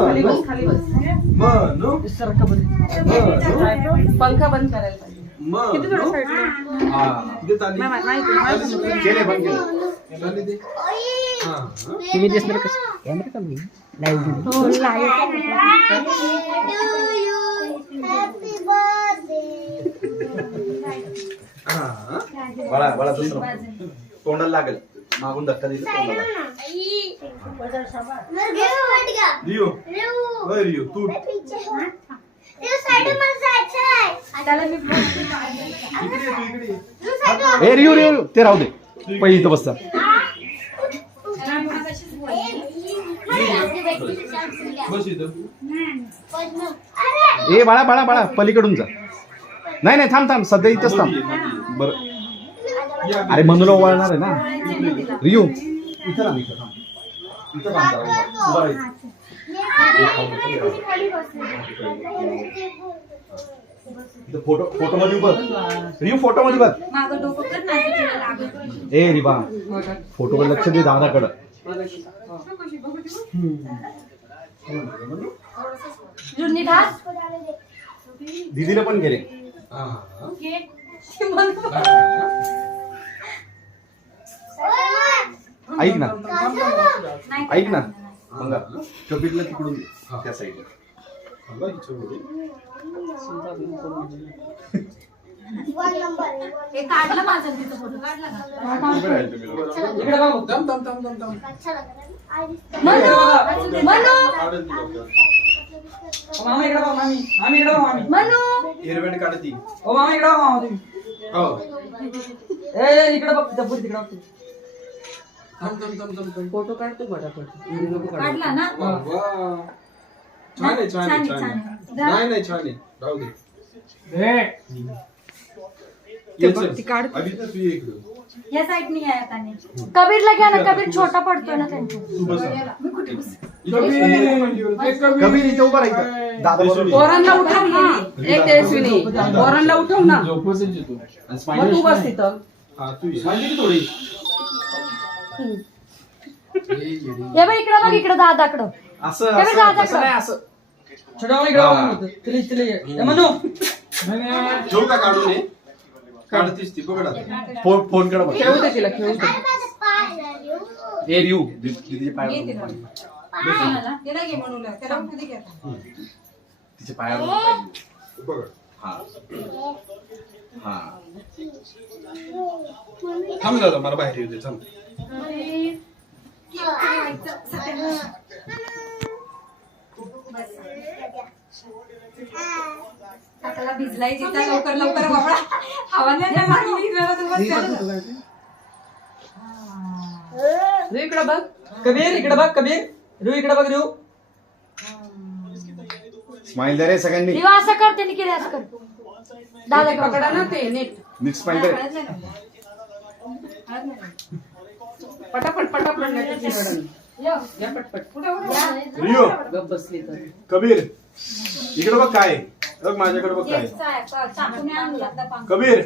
खाली बस. खाली बस. मनू सारखं बस. मनू पंखा बंद करायला पाहिजे. किती थोडं मनू साईडला? हा. हा, हा. दिसणार कसं? कॅमेरा लाईव्ह हो हा, हा. बाळा बाळा दुसरं. तोंडाला लागेल. मागून धक्का दिला तोंडाला रिओ. तू. ए रिओ रिओ ते राहू दे. पहिले इथं बसता बस इथं ए बाळा बाळा बाळा पलीकडून जा. नाही नाही थांब थांब सध्या इथंच थांब. बरं. अरे मनूला ओवाळणार आहे ना? इथं. इथं फोटो फोटो मध्ये बघ. रिओ फोटो मध्ये बघ ए रिबा. फोटोकडे लक्ष दे दादाकडं. दीदीला पण गेले हा, हा. ऐक ना. ऐक ना. मंगा कबीरला तिकडून. त्या साईडला. हे इकडे बघ. इकडे बघ इकडे बघ काढती. ओ मामा इकडे बघ मामा तुम्ही. हो. ए ए, इकडे बघ डब्बू तिकडे बघ. थांब थांब थांब थांब थांब फोटो काढतो फटाफट. व्हिडिओ नको काढू. काढला ना? वा, वा. छान आहे छान आहे छान छान आहे, आहे छान आहे. नाही नाही छान आहे. राहू दे. ते ये बघ, चल. ती काढ. आदित्य, तू ये इकडं. या साईडनी आहे आता नाही. कबीरला घ्या ना कबीर छोटा पडतोय ना त्यांच्या. तू बस. इथं बस. कबीर. इथे उभा राहायचं. दादा बरोबर. पोरांना उठव ना. एक तेजस्विनी पोरांना उठव ना. झोपच तू बस तिथं हा तू ये. थोडी. ये, बघ इकडं बघ इकडं दादाकडं. असं कबीर असं दादाकडं. नाही असं. छोटा इकडे म्हणतो. तिला तिला ये. ए, मनू. ठेवू का काढून ये काढतीस ती पकड आता. फोन फोन करा बघ खेळू दे तिला खेळू दे. ए रिऊ दीदीचे पाय त्याला घे म्हणून. त्याला किती घ्या तिचे पायावर हा. हा. थांब दादा मला बाहेर येऊ दे थांब. भिजलाय जिथं लवकर लवकर बाबा. हवा नाही ना मागे इकडे बघ. कबीर इकडे बघ कबीर. रू इकडे बघ रू. स्माइल दे रे सगळ्यांनी. दिवा असं कर त्यांनी केलं असं कर. दादा पकडा ना ते नीट. नीट स्माइल दे रे. पटापट पटापट नाही तर चिरडण. या पटपट. रिओ गप बसली तर. कबीर इकडे बघ काय आहे. बघ माझ्याकडे बघ काय आहे. कबीर.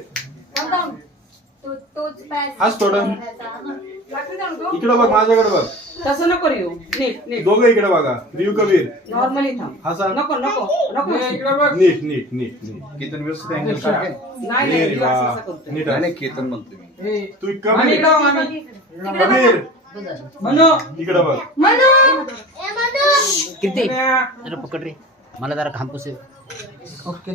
हाच थोडं इकडे बघ माझ्याकडे बघ. तसं नको येऊ नीट नीट. दोघं इकडे बघा. रिओ कबीर. नॉर्मली थांब. हसा नको नको नको. इकडे बघ. नीट नीट नीट नीट. केतन व्यवस्थित अँगल काढ. नाही नाही असं. असं. नीट. नाही आहे. नाही, केतन म्हणतो मी. तू कबीर इकडे बघ, मामी कबीर. म्हणू इकडे बघ. किती? जरा पकड रे. मला जरा खांपूस आहे ओके.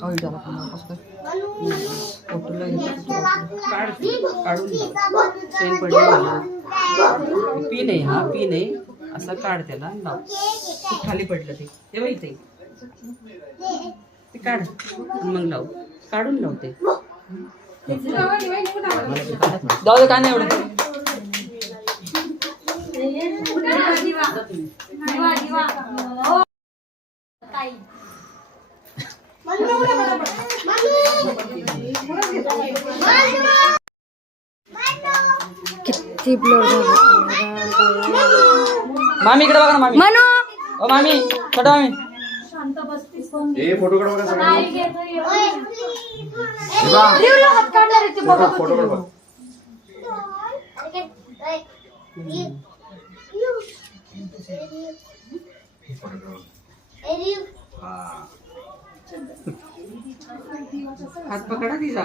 पुन्हा? कसं काय? फोटोला काढ काढून चेन पडली मला पी नाही हा पी नाही. असं काढ त्याला लाव. खाली पडलं ते. ते बघ इथे. ते काढ. आणि मग लाव. काढून लावते जाऊ दे काय नाही एवढं दिवा दिवा किती ब्लड मामी इकडे बघा मामी मनो ओ मामी छोटा मामी ये फ़ोटो कडे बघा सगळं हात काढणार आहे ते बघा फ़ोटो कडे फ़ोटो कडे हात पकडा तिचा.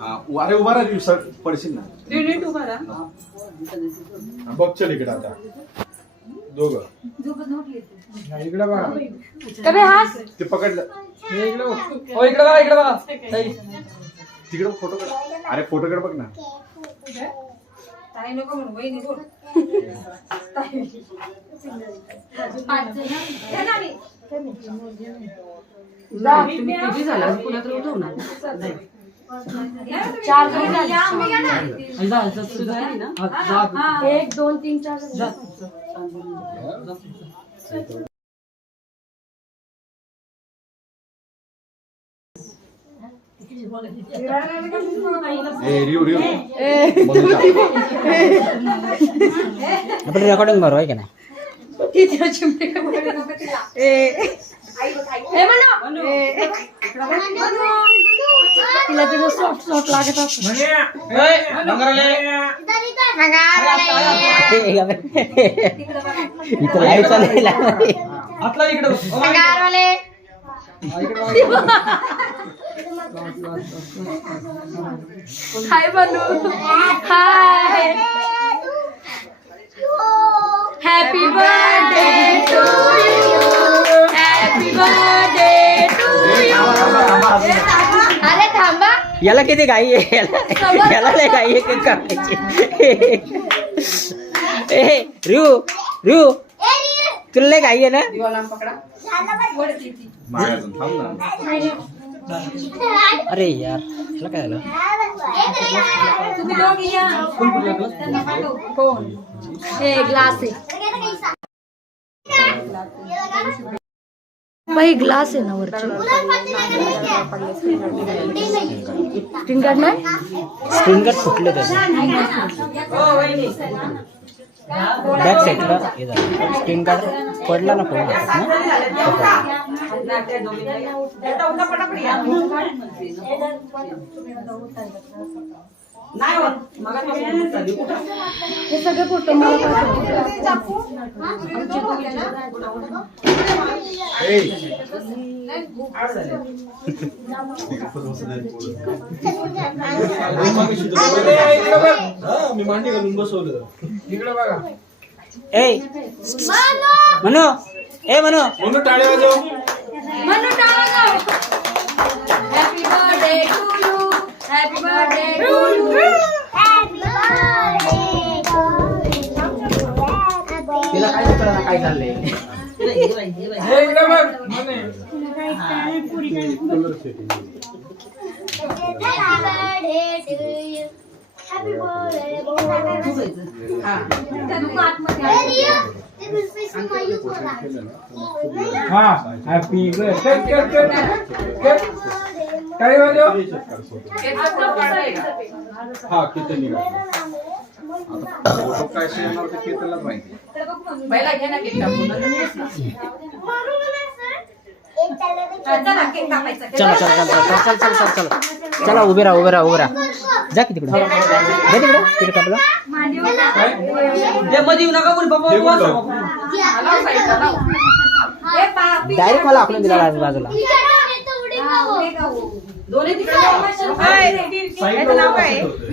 हा अरे उभा राहा सर पडशील ना. उभा राहा. हा, बघ चल इकडे आता. दोघं. इकडे बघा. ते पकडलं. इकडे बघ. ओ इकडे बघा इकडे बघा. ताई. तिकडे फोटो काढ. अरे फोटो काढ बघ ना. ताई नको म्हणू वहिनी बोल पाच जण हे ना मी. नाही, तुम्ही किती झाला पुन्हा तर उठवणार नाही. चार जण झाले. या, मी या ना. आणि जा, जा, तू झाली ना हा, जा. हा. एक दोन तीन चार जा, जा. आपण रेकॉर्डिंग मारू आहे का नाही तिला सॉफ्ट सॉफ्ट लागत इथं लाईव्ह चालू hi Banu hi happy birthday to you happy birthday to you अरे थांबा याला किती घाई आहे? याला याला लय घाई आहे केक कापायची ए रिव रिव तुला लय घाई आहे ना? दिवा लांब पकडा. मागे अजून थांब ना. अरे यार याला काय झालं? तुम्ही दोघी या. त्यांना पाठव. हे ग्लास आहे. बाई ग्लास आहे ना वरची. स्क्रीन कार्ड नाही? स्क्रीन गार्ड फुटले त्याचे. वहिनी. बॅक साईडला हे स्क्रीन कार्ड पडला ना फोन. हे सगळे फोटो मी मांडी घालून बसवलं. Hey, Mano. Hey, Mano. Mano, tada ba? Happy birthday to you. Happy birthday to you. Happy birthday to you. हा हॅपी बर्थडे काय वाजव हा किती निघाला फोटो काय येणार ते केतनलाच माहिती इकडे बघ मम्मी. पहिला घे ना केक कापून चला, केक कापायचा. चला चल चल चल चल चल. चला उभे राहा उभे राहा उभे राहा. जा की तिकडं. जा तिकडं. तिकडे कापला डायरेक्ट मला आपण दिला आज बाजूला.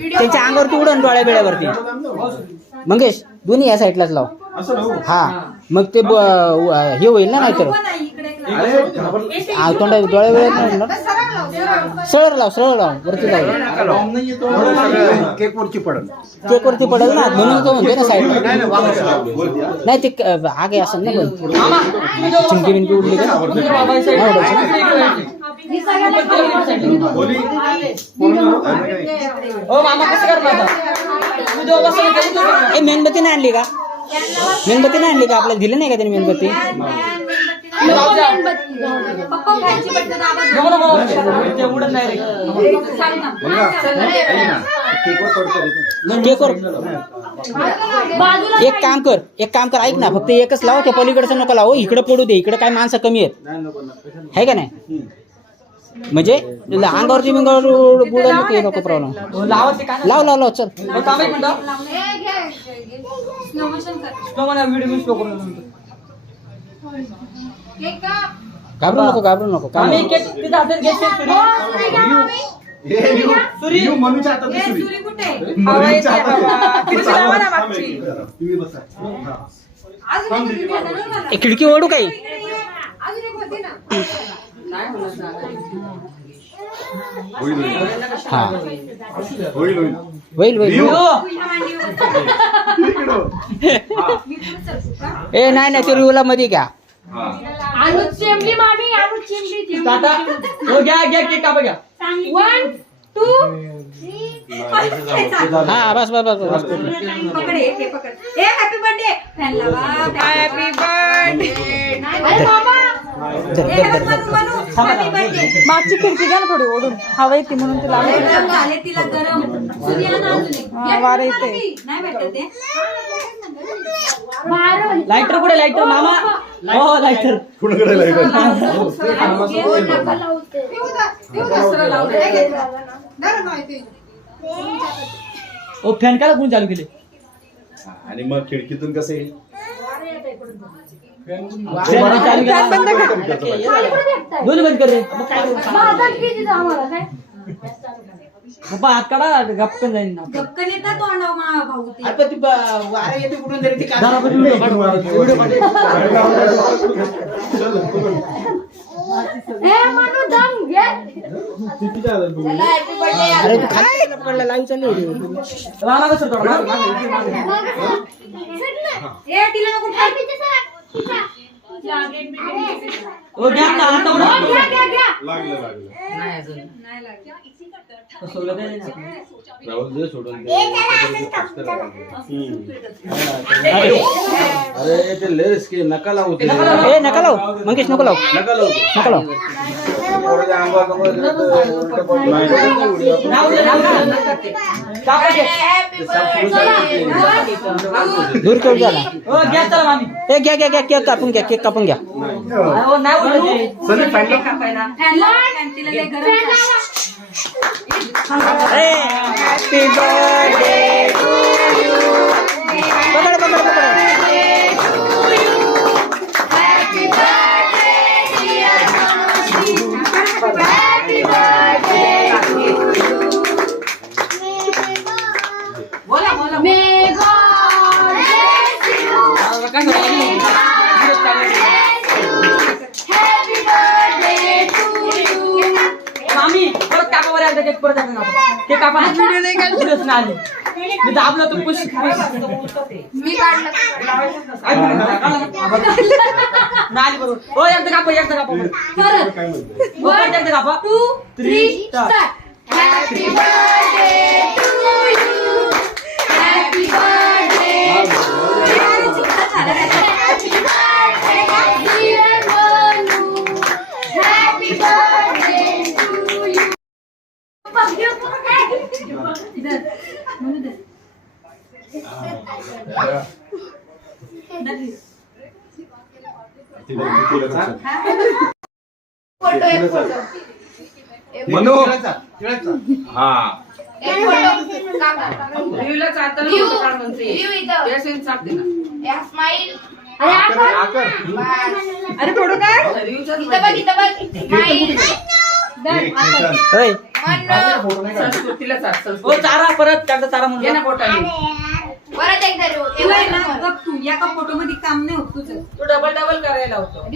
त्यांच्या अंगावर तू उडन डोळ्या बेळ्यावरती मंगेश दोन्ही या साईडलाच लाव. हा. मग ते हे होईल ना नाहीतर. तोंडा डोळ्या वेळेत सरळ लाव सरळ लाव वरती लाव केक वरती पडल. केक वरती पडल ना म्हणून तो म्हणतोय ना साईड नाही ते आगे असं ना चिंकी बिंकी उडली मेणबत्ती नाही आणली का? मेणबत्ती नाही आणली का? आपल्याला दिली नाही का त्यांनी मेणबत्ती? एक काम कर एक काम कर ऐक ना फक्त एकच लाव त्या पलीकडचं नको लावू इकडे पडू दे इकडे काय माणसं कमी आहेत. आहे का नाही? म्हणजे अंगावरची बिंगावर बुडायला काही नको प्रॉब्लेम लाव लाव लाव चल. स्लो कर. घाबरू नको घाबरू नको. हे रिऊ, रिऊ मम्मीच्या हातात सुरी. सुरी आहे. खिडकी लावा ना मागची. तुम्ही बसा हा. अजून एक होती ना मला. ए, खिडकी ओढू काही. होईल होईल. हा होईल होईल. इकडं. हा. ए नाही नाही ते रिवला मध्ये घ्या हा. आणू चिमली मामी आणू चिमली ती वन टू हा बस बस बस बस. पकड हे हे पकड. ए हॅपी बर्थडे हॅपी बर्थडे मागची खिडकी घ्या ना थोडी ओढून हवा येते म्हणून तिला वारं येते. नाही भेटत ते लाईटर कुठे लाईटर मामा हो लाइट आहे? ओ फॅन काय कोण चालू केले आणि मग खिडकीतून कसं येईल दोन्ही बंद कर रे हात काढा गपकन जाईन ना गपकन येतात तो अंडाव मा भाऊ ते जरा पण व्हिडिओ काढ. व्हिडिओ काढ. अरे तू खाली पकडला लाईव्ह चालू आहे रे. मामा कसं थोडं मागे, मागे, मागे. ए तिला नको. ओ, घ्या ना, आता बघा. लागलं लागलं. नाही अजून. नाही लागत. फसवलं काय नाही. राहुल दे सोडून दे. अरे ते लेस की नका लावू ते. ए नका लाव. मंगेश नको लाव. नका लावू. नका लाव. झालं. दूर करू. ए घ्या घ्या घ्या केक कापून घ्या केक कापून घ्या झालं. हॅपी बर्थडे पकड पकड पकड आली. मी दाबलं तर पुश मी काढलं नाही बरोबर। हो एकदा कापा एकदा कापा परत. एकदा कापा two three start. Happy birthday to you happy birthday happy birthday dear Banu म्हणू हा. आकर अरे एक सेकंद. होय फोटो नाही काढत. संस्कृतीला चाल हो संस्कृती चारा परत त्याचा चारा म्हणून ना पोटाने परत एकदा तुला आहे ना बघ तू. या का फोटो मध्ये काम नाही होत तुझं. तू डबल डबल करायला होतो.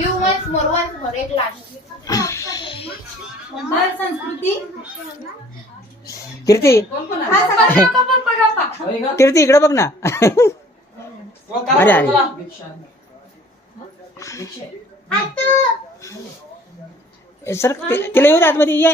बरं, संस्कृती. कीर्ती. कोण कोण हा आलं? सगळं गप्पा गप्पा गप्पा. होय ग? कीर्ती इकडे बघ ना. अरे अरे. ए, सर ति- तिला येऊ दे आतमध्ये ये.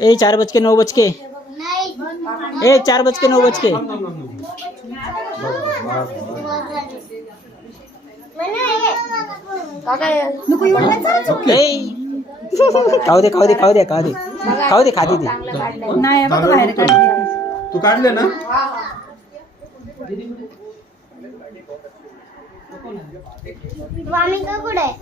ए, चार बज के नौ बज के ए, चार बज के नौ बज के खाऊ दे खाऊ दे खाऊ दे खाऊ दे। खाऊ दे खाती काढली तू काढले ना. वामिका कुठे? आहे